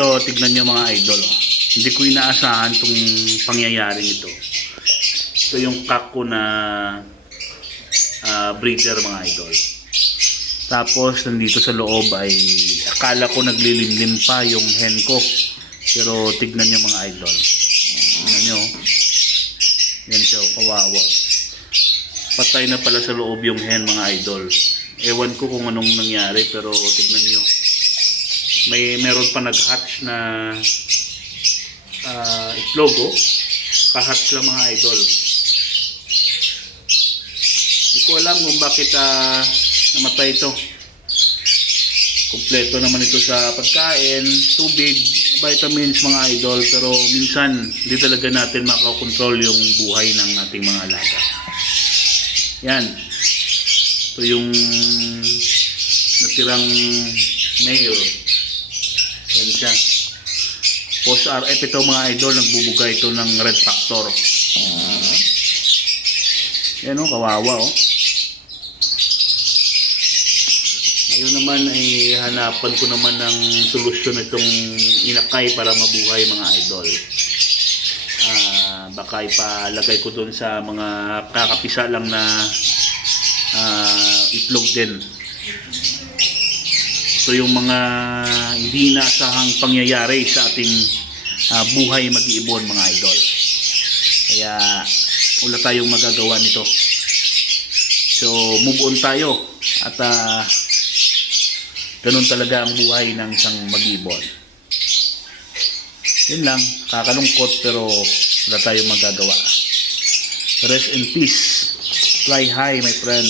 Ito, tignan nyo mga idol. Oh. Hindi ko inaasahan itong pangyayaring ito. Ito yung kako na breeder mga idol. Tapos nandito sa loob ay akala ko naglilimlim pa yung hen ko. Pero tignan nyo mga idol. Tignan nyo. Yan siya, kawawa. Patay na pala sa loob yung hen mga idol. Ewan ko kung anong nangyari pero tignan nyo. Meron pa nag-hatch na itlog oh. Ka-hatch lang mga idol. Hindi ko alam kung bakit namatay ito. Kompleto naman ito sa pagkain, tubig, vitamins mga idol. Pero minsan hindi talaga natin makakontrol yung buhay ng ating mga alaga. Yan. Ito yung natirang male. Yan siya. Post RF ito mga idol. Nagbubugay ito ng red factor. Yan o, kawawa o. Ngayon naman ay hanapan ko naman ng solusyon itong inakay para mabuhay mga idol. Baka ipalagay ko dun sa mga kakapisa lang na itlog din. Ito yung mga hindi inaasahang pangyayari sa ating buhay mag-iibon mga idol. Kaya wala tayong magagawa nito. So move on tayo at ganun talaga ang buhay ng isang mag-iibon. Yun lang, kakalungkot pero wala tayong magagawa. Rest in peace. Fly high my friend.